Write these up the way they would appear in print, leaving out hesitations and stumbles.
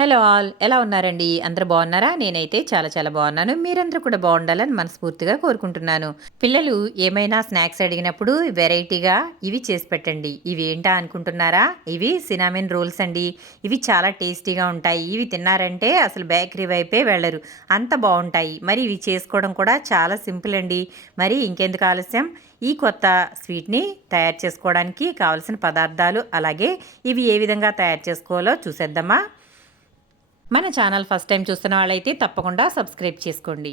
Hello all ఎలా ఉన్నారండి? అందరూ బాగున్నారా? నేనైతే చాలా బాగున్నాను. మీరందరూ కూడా బాగుండాలని మనస్ఫూర్తిగా కోరుకుంటున్నాను. పిల్లలు ఏమైనా స్నాక్స్ అడిగినప్పుడు వెరైటీగా ఇవి చేసి పెట్టండి. ఇవి ఏంటా అనుకుంటున్నారా? ఇవి సినామిన్ రోల్స్ అండి. ఇవి చాలా టేస్టీగా ఉంటాయి. ఇవి తిన్నారంటే అసలు బేకరీ వైపే వెళ్ళరు. అంత బాగుంటాయి. మరి ఇవి చేసుకోవడం కూడా చాలా సింపుల్ అండి. మరి ఇంకెందుకు ఆలస్యం? ఈ కొత్త స్వీట్ని తయారు చేసుకోవడానికి కావలసిన పదార్థాలు అలాగే ఇవి ఏ విధంగా తయారు చేసుకోవాలో చూసేద్దామా? మన ఛానల్ ఫస్ట్ టైం చూస్తున్న వాళ్ళైతే తప్పకుండా సబ్స్క్రైబ్ చేసుకోండి.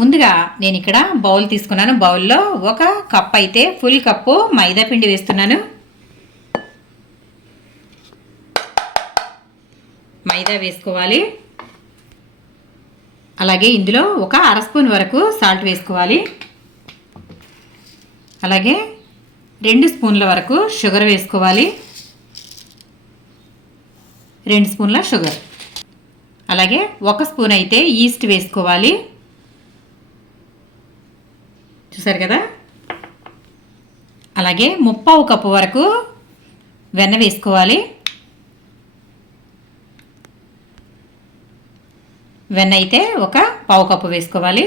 ముందుగా నేను ఇక్కడ బౌల్ తీసుకున్నాను. బౌల్లో ఒక కప్ అయితే ఫుల్ కప్పు మైదా పిండి వేస్తున్నాను. మైదా వేసుకోవాలి. అలాగే ఇందులో ఒక అర స్పూన్ వరకు సాల్ట్ వేసుకోవాలి. అలాగే 2 స్పూన్ల వరకు షుగర్ వేసుకోవాలి. 2 స్పూన్ల షుగర్. అలాగే 1 స్పూన్ అయితే ఈస్ట్ వేసుకోవాలి. చూసారు కదా. అలాగే 3/4 కప్పు వరకు వెన్న వేసుకోవాలి. వెన్న అయితే ఒక 1/4 కప్పు వేసుకోవాలి.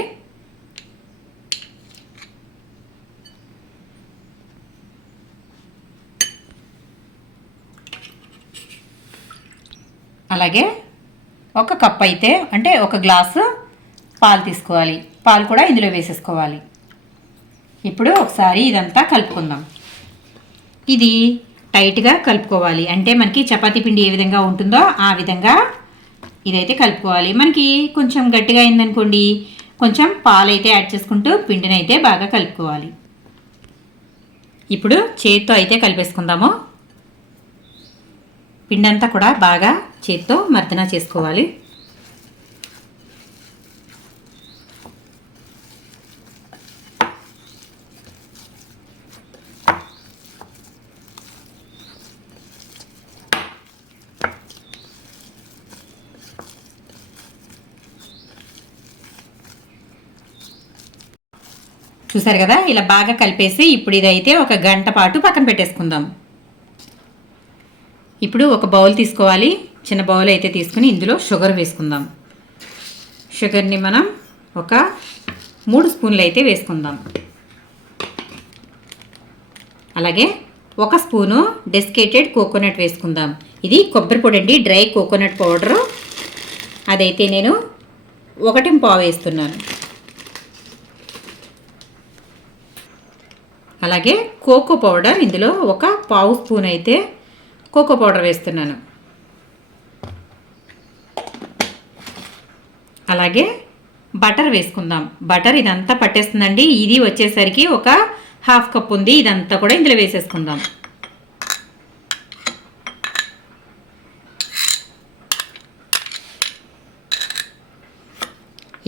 అలాగే 1 కప్ అయితే అంటే 1 గ్లాసు పాలు తీసుకోవాలి. పాలు కూడా ఇందులో వేసేసుకోవాలి. ఇప్పుడు ఒకసారి ఇదంతా కలుపుకుందాం. ఇది టైట్గా కలుపుకోవాలి. అంటే మనకి చపాతీ పిండి ఏ విధంగా ఉంటుందో ఆ విధంగా ఇదైతే కలుపుకోవాలి. మనకి కొంచెం గట్టిగా అయిందనుకోండి, కొంచెం పాలు అయితే యాడ్ చేసుకుంటూ పిండిని అయితే బాగా కలుపుకోవాలి. ఇప్పుడు చేతితో అయితే కలిపేసుకుందాము. పిండి అంతా కూడా బాగా చేతితో మర్దన చేసుకోవాలి. చూసారు కదా, ఇలా బాగా కలిపేసి ఇప్పుడు ఇదైతే 1 గంట పాటు పక్కన పెట్టేసుకుందాం. ఇప్పుడు ఒక బౌల్ తీసుకోవాలి. చిన్న బౌల్ అయితే తీసుకుని ఇందులో షుగర్ వేసుకుందాం. షుగర్ని మనం ఒక 3 స్పూన్లు అయితే వేసుకుందాం. అలాగే 1 స్పూను డెసికేటెడ్ కోకోనట్ వేసుకుందాం. ఇది కొబ్బరి పొడి అండి, డ్రై కోకోనట్ పౌడరు. అదైతే నేను 1.5 వేస్తున్నాను. అలాగే కోకో పౌడర్, ఇందులో ఒక 1/2 స్పూన్ అయితే కోకో పౌడర్ వేస్తున్నాను. అలాగే బటర్ వేసుకుందాం. బటర్ ఇదంతా పట్టేస్తుందండి. ఇది వచ్చేసరికి ఒక 1/2 కప్ ఉంది. ఇదంతా కూడా ఇందులో వేసేసుకుందాం.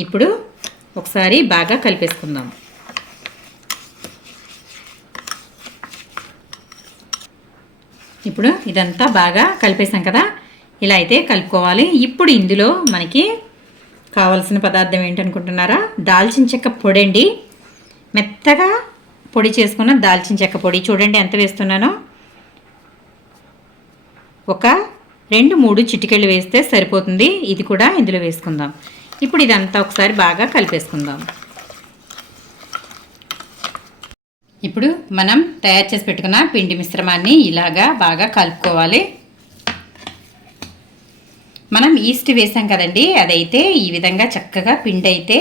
ఇప్పుడు ఒకసారి బాగా కలిపేసుకుందాం. ఇప్పుడు ఇదంతా బాగా కలిపేసాం కదా, ఇలా అయితే కలుపుకోవాలి. ఇప్పుడు ఇందులో మనకి కావాల్సిన పదార్థం ఏంటనుకుంటున్నారా? దాల్చిన చెక్క పొడి అండి. మెత్తగా పొడి చేసుకున్న దాల్చిన చెక్క పొడి. చూడండి ఎంత వేస్తున్నానో. ఒక 2-3 చిటికెళ్ళు వేస్తే సరిపోతుంది. ఇది కూడా ఇందులో వేసుకుందాం. ఇప్పుడు ఇదంతా ఒకసారి బాగా కలిపేసుకుందాం. ఇప్పుడు మనం తయారు చేసి పెట్టుకున్న పిండి మిశ్రమాన్ని ఇలాగా బాగా కలుపుకోవాలి. మనం ఈస్ట్ వేసాం కదండి, అదైతే ఈ విధంగా చక్కగా పిండి అయితే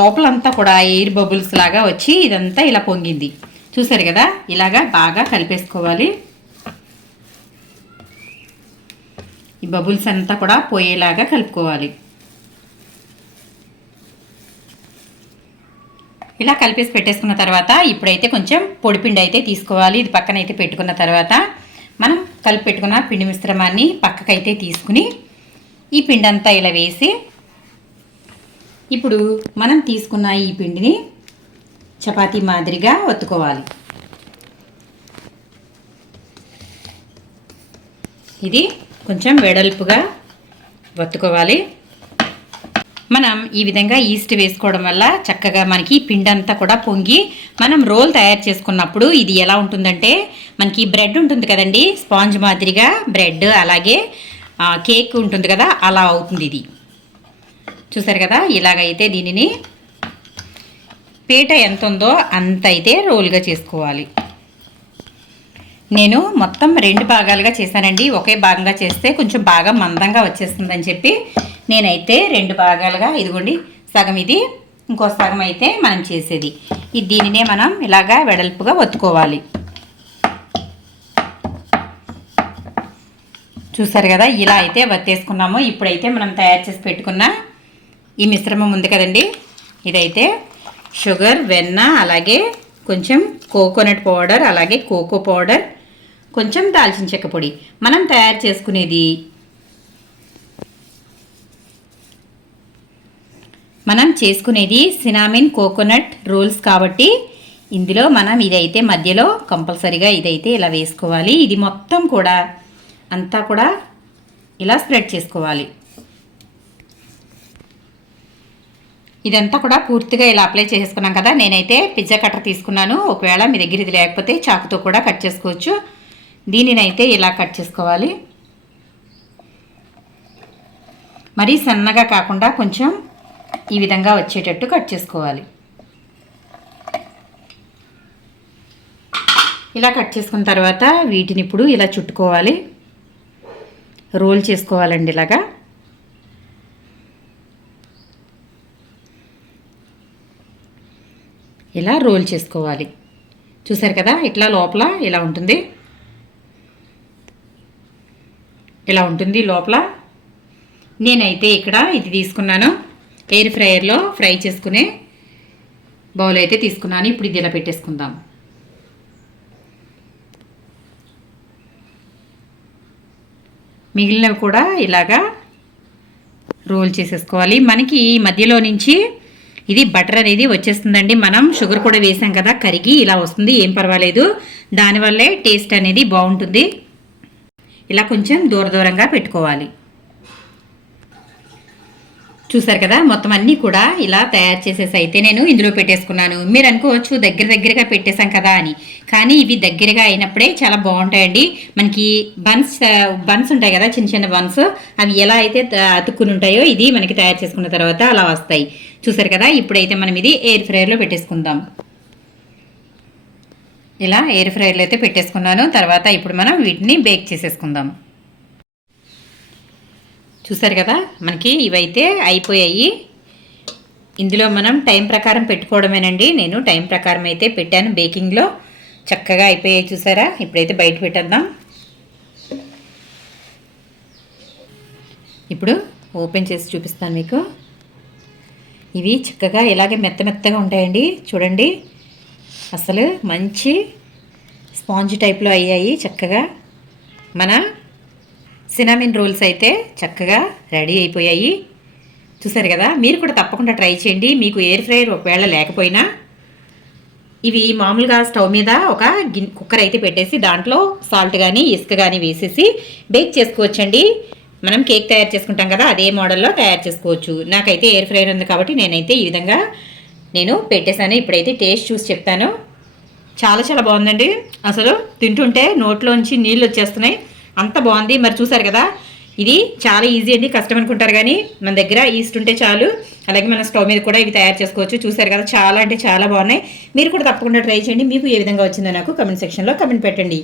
లోపలంతా కూడా ఎయిర్ బబుల్స్ లాగా వచ్చి ఇదంతా ఇలా పొంగింది. చూసారు కదా, ఇలాగా బాగా కలిపేసుకోవాలి. ఈ బబుల్స్ అంతా కూడా పోయేలాగా కలుపుకోవాలి. ఇలా కలిపేసి పెట్టేసుకున్న తర్వాత ఇప్పుడైతే కొంచెం పొడిపిండి అయితే తీసుకోవాలి. ఇది పక్కన అయితే పెట్టుకున్న తర్వాత మనం కలిపి పెట్టుకున్న పిండి మిశ్రమాన్ని పక్కకైతే తీసుకుని ఈ పిండి అంతా ఇలా వేసి ఇప్పుడు మనం తీసుకున్న ఈ పిండిని చపాతీ మాదిరిగా ఒత్తుకోవాలి. ఇది కొంచెం వెడల్పుగా ఒత్తుకోవాలి. మనం ఈ విధంగా ఈస్ట్ వేసుకోవడం వల్ల చక్కగా మనకి పిండి అంతా కూడా పొంగి మనం రోల్ తయారు చేసుకున్నప్పుడు ఇది ఎలా ఉంటుందంటే మనకి బ్రెడ్ ఉంటుంది కదండి, స్పాంజ్ మాదిరిగా బ్రెడ్ అలాగే కేక్ ఉంటుంది కదా, అలా అవుతుంది ఇది. చూసారు కదా, ఇలాగైతే దీనిని పీట ఎంత ఉందో అంత అయితే రోల్గా చేసుకోవాలి. నేను మొత్తం 2 భాగాలుగా చేశానండి. ఒకే భాగంగా చేస్తే కొంచెం బాగా మందంగా వచ్చేస్తుందని చెప్పి నేనైతే 2 భాగాలుగా, ఇదిగోండి సగం ఇది, ఇంకో సగం అయితే మనం చేసేది. దీనినే మనం ఇలాగా వెడల్పుగా ఒత్తుకోవాలి. చూసారు కదా, ఇలా అయితే వత్తేసుకున్నాము. ఇప్పుడైతే మనం తయారు చేసి పెట్టుకున్న ఈ మిశ్రమం ఉంది కదండి, ఇదైతే షుగర్, వెన్న, అలాగే కొంచెం కోకోనట్ పౌడర్, అలాగే కోకో పౌడర్, కొంచెం దాల్చిన చెక్క పొడి. మనం తయారు చేసుకునేది సినామిన్ కోకోనట్ రోల్స్ కాబట్టి ఇందులో మనం ఇదైతే మధ్యలో కంపల్సరీగా ఇదైతే ఇలా వేసుకోవాలి. ఇది మొత్తం కూడా అంతా కూడా ఇలా స్ప్రెడ్ చేసుకోవాలి. ఇదంతా కూడా పూర్తిగా ఇలా అప్లై చేసుకున్నాం కదా. నేనైతే పిజ్జా కట్టర్ తీసుకున్నాను. ఒకవేళ మీ దగ్గర ఇది లేకపోతే చాకుతో కూడా కట్ చేసుకోవచ్చు. దీనినైతే ఇలా కట్ చేసుకోవాలి. మరీ సన్నగా కాకుండా కొంచెం ఈ విధంగా వచ్చేటట్టు కట్ చేసుకోవాలి. ఇలా కట్ చేసుకున్న తర్వాత వీటిని ఇప్పుడు ఇలా చుట్టుకోవాలి, రోల్ చేసుకోవాలండి. ఇలాగా ఇలా రోల్ చేసుకోవాలి. చూసారు కదా, ఇట్లా లోపల ఇలా ఉంటుంది, ఇలా ఉంటుంది లోపల. నేనైతే ఇక్కడ ఇది తీసుకున్నాను, ఎయిర్ ఫ్రైయర్లో ఫ్రై చేసుకునే బౌల్ అయితే తీసుకున్నాను. ఇప్పుడు ఇది ఇలా పెట్టేసుకుందాం. మిగిలినవి కూడా ఇలాగా రోల్ చేసేసుకోవాలి. మనకి మధ్యలో నుంచి ఇది బటర్ అనేది వచ్చేస్తుందండి. మనం షుగర్ కూడా వేసాం కదా, కరిగి ఇలా వస్తుంది, ఏం పర్వాలేదు. దానివల్లే టేస్ట్ అనేది బాగుంటుంది. ఇలా కొంచెం దూరంగా పెట్టుకోవాలి. చూసారు కదా, మొత్తం అన్నీ కూడా ఇలా తయారు చేసేసి అయితే నేను ఇందులో పెట్టేసుకున్నాను. మీరు అనుకోవచ్చు దగ్గరగా పెట్టేశాం కదా అని, కానీ ఇవి దగ్గరగా అయినప్పుడే చాలా బాగుంటాయండి. మనకి బన్స్ ఉంటాయి కదా, చిన్న బన్స్, అవి ఎలా అయితే అతుక్కుని ఉంటాయో ఇది మనకి తయారు చేసుకున్న తర్వాత అలా వస్తాయి. చూసారు కదా, ఇప్పుడైతే మనం ఇది ఎయిర్ ఫ్రైయర్లో పెట్టేసుకుందాం. ఇలా ఎయిర్ ఫ్రైయర్లో అయితే పెట్టేసుకున్నాను. తర్వాత ఇప్పుడు మనం వీటిని బేక్ చేసేసుకుందాం. చూసారు కదా, మనకి ఇవైతే అయిపోయాయి. ఇందులో మనం టైం ప్రకారం పెట్టుకోవడమేనండి. నేను టైం ప్రకారం అయితే పెట్టాను బేకింగ్లో. చక్కగా అయిపోయాయి చూసారా. ఇప్పుడైతే బయట పెట్టేద్దాం. ఇప్పుడు ఓపెన్ చేసి చూపిస్తాను మీకు. ఇవి చక్కగా ఇలాగే మెత్తగా ఉంటాయండి. చూడండి, అసలు మంచి స్పాంజ్ టైప్లో అయ్యాయి. చక్కగా మన సినామిన్ రోల్స్ అయితే చక్కగా రెడీ అయిపోయాయి. చూసారు కదా, మీరు కూడా తప్పకుండా ట్రై చేయండి. మీకు ఎయిర్ ఫ్రైయర్ ఒకవేళ లేకపోయినా ఇవి మామూలుగా స్టవ్ మీద ఒక కుక్కర్ అయితే పెట్టేసి దాంట్లో సాల్ట్ కానీ ఇసుక కానీ వేసేసి బేక్ చేసుకోవచ్చండి. మనం కేక్ తయారు చేసుకుంటాం కదా, అదే మోడల్లో తయారు చేసుకోవచ్చు. నాకైతే ఎయిర్ ఫ్రైయర్ ఉంది కాబట్టి నేనైతే ఈ విధంగా పెట్టేశాను. ఇప్పుడైతే టేస్ట్ చూసి చెప్తాను. చాలా బాగుందండి. అసలు తింటుంటే నోట్లోంచి నీళ్ళు వచ్చేస్తున్నాయి, అంత బాగుంది. మరి చూసారు కదా, ఇది చాలా ఈజీ అండి. కష్టం అనుకుంటారు కానీ మన దగ్గర ఈస్ట్ ఉంటే చాలు. అలాగే మన స్టవ్ మీద కూడా ఇవి తయారు చేసుకోవచ్చు. చూసారు కదా, చాలా అంటే చాలా బాగున్నాయి. మీరు కూడా తప్పకుండా ట్రై చేయండి. మీకు ఏ విధంగా వచ్చిందో నాకు కమెంట్ సెక్షన్లో కమెంట్ పెట్టండి.